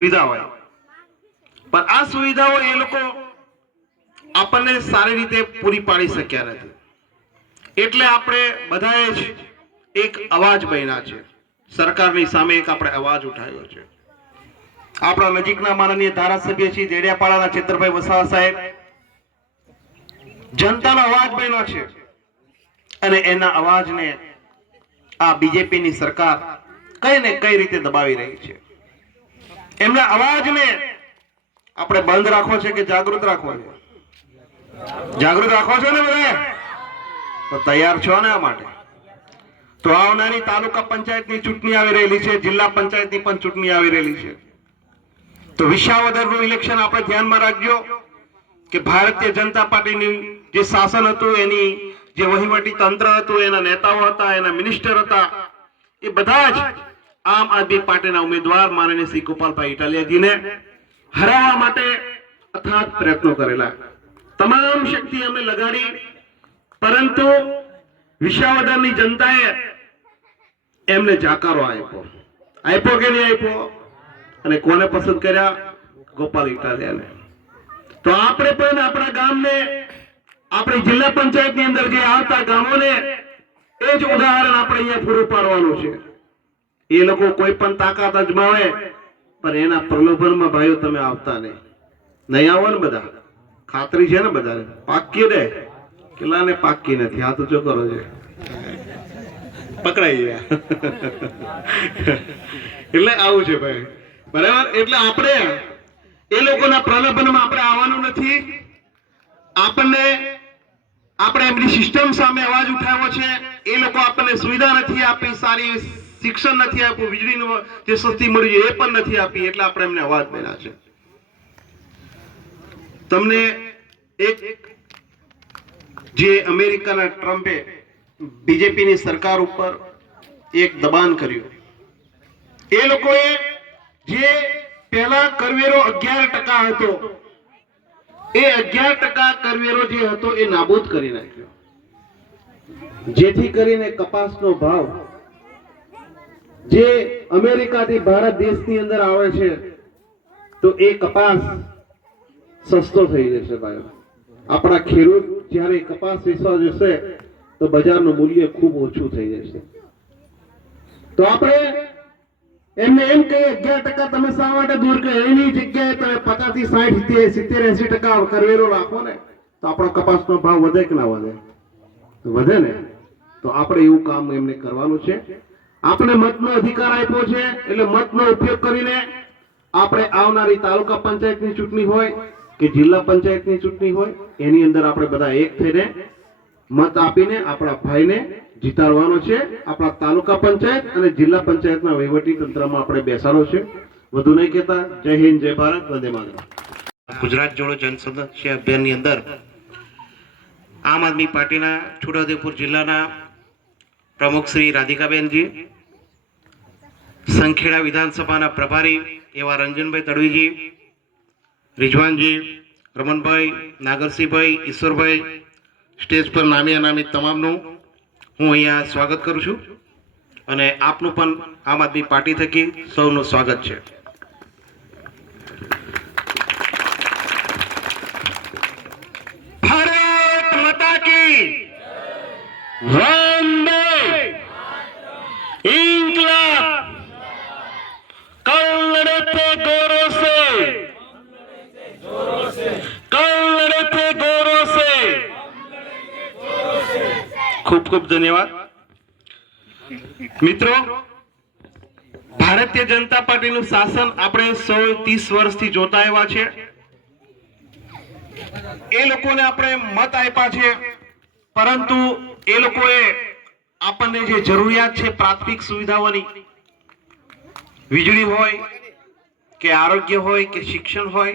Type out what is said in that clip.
સુવિધા હોય, પણ આ સુવિધાઓ એ લોકો આપણને સારી રીતે પૂરી પાડી શક્યા નથી. એટલે આપણે બધાએ જ એક અવાજ બન્યા છે, સરકારની સામે એક આપણે અવાજ ઉઠાવ્યો છે. આપણા નજીકના માનનીય ધારાસભ્ય શ્રી દેડિયાપાડાના ચેતરભાઈ વસાવા સાહેબ જનતાનો અવાજ બન્યો છે અને એના અવાજને આ બીજેપીની સરકાર કઈ ને કઈ રીતે દબાવી રહી છે. એમના અવાજને આપણે બંધ રાખવો છે કે જાગૃત રાખવો છે? જાગૃત રાખવો છો ને બધા? તો તૈયાર છો ને આ માટે? તો આવનારી તાલુકા પંચાયતની ચૂંટણી આવી રહેલી છે, જિલ્લા પંચાયતની પણ ચૂંટણી આવી રહેલી છે. તો વિસાવદરનું ઇલેક્શન આપણે ધ્યાનમાં રાખજો કે ભારતીય જનતા પાર્ટીની જે શાસન હતું, એની જે વહીવટી તંત્ર હતું, એના નેતાઓ હતા, એના મિનિસ્ટર હતા, એ બધા જ આમ આદમી પાર્ટીના ઉમેદવાર માનનીય શ્રી ગોપાલભાઈ ઇટાલિયાજીને હરાવવા માટે અથાગ પ્રયત્નો કરેલા. તમામ શક્તિ અમે લગાડી, પરંતુ વિસાવદરની જનતાએ એમને જાકારો આપ્યો કે નહીં આપ્યો? અને કોને પસંદ કર્યા? ગોપાલ ઇટાલિયાને. તો આપણે પણ આપણા ગામને, આપણી જિલ્લા પંચાયતની અંદર જે આવતા ગામોને એ જ ઉદાહરણ આપણે અહીંયા પૂરું પાડવાનું છે. એ લોકો કોઈ પણ તાકાત અજમાવે, પણ એના પ્રલોભનમાં ભાઈઓ તમે આવતા નહીં આવો ને. બધા ખાતરી છે ને? બધાને પાક્કી ને? કેટલાને પાક્કી નથી? આ તો જો કરો છે, પકડાઈ ગયા. એટલે આવું છે ભાઈ, બરાબર? એટલે આપણે એ લોકોના પ્રલોભનમાં આપણે આવવાનું નથી. આપણે એમની સિસ્ટમ સામે અવાજ ઉઠાવ્યો છે. એ લોકો આપણને સુવિધા નથી આપી, સારી શિક્ષણ નથી આપ્યું, વીજળીનું જે સસ્તી મળી એ પણ નથી આપી, એટલે આપણે એમને અવાજ બન્યા છે. તમને એક જે અમેરિકાના ટ્રમ્પે બીજેપીની સરકાર ઉપર એક દબાણ કર્યું, એ લોકોએ જે પહેલા કરવેરો 11% હતો, એ 11% કરવેરો જે હતો એ નાબૂદ કરી નાખ્યો, જેથી કરીને કપાસનો ભાવ જે અમેરિકાથી ભારત દેશની અંદર આવે છે, તો એ કપાસ સસ્તો થઈ જશે ભાઈ. આપણા ખેડૂત જ્યારે કપાસ વેચવા જશે તો બજારનું મૂલ્ય ખૂબ ઓછું થઈ જશે. તો આપણે એમને એમ કહીએ 11% તમે શા માટે દૂર કર્યો? એની જગ્યાએ તમે 50 થી 60 70 80% કરવેરો રાખો ને, તો આપણો કપાસનો ભાવ વધે કે ના વધે? વધે ને. તો આપણે એવું કામ એમને કરવાનું છે. આપણે મતનો અધિકાર આપ્યો છે, એટલે મતનો ઉપયોગ કરીને આપણે આવનારી તાલુકા પંચાયતની ચૂંટણી હોય કે જિલ્લા પંચાયતની ચૂંટણી હોય, એની અંદર આપણે બધા એક થઈને મત આપીને આપણા ભાઈને જીતાડવાનો છે. આપણા તાલુકા પંચાયત અને જિલ્લા પંચાયતના વહીવટી તંત્રમાં આપણે બેસાડો છે. વધુ નહીં કહેતા, જય હિન્દ, જય ભારત, વંદે માતરમ. ગુજરાત જોડો જનસદસ્ય અભિયાનની અંદર આમ આદમી પાર્ટીના છોટાઉદેપુર જિલ્લાના પ્રમુખ શ્રી રાધિકાબેનજી, સંખેડા વિધાનસભાના પ્રભારી એવા રંજનભાઈ તડવીજી, રિજવાનજી, રમણભાઈ, નાગરસિંહભાઈ, ઈશ્વરભાઈ, સ્ટેજ પર નામી અનામી તમામનું હું અહીંયા સ્વાગત કરું છું અને આપનું પણ આમ આદમી પાર્ટી થકી સૌનું સ્વાગત છે. ભારત માતા કી વંદે ઇન્કલાબ. कल लड़े थे गोरों से, कल लड़े थे गोरों से. खूब खूब धन्यवाद મિત્રો. ભારતીય જનતા પાર્ટીનું શાસન આપણે 130 વર્ષથી જોતા આવ્યા છે. એ લોકોને આપણે મત આપ્યા છે, પરંતુ એ લોકોએ આપણને જે જરૂરિયાત છે પ્રાથમિક સુવિધાઓની, વીજળી હોય કે આરોગ્ય હોય કે શિક્ષણ હોય,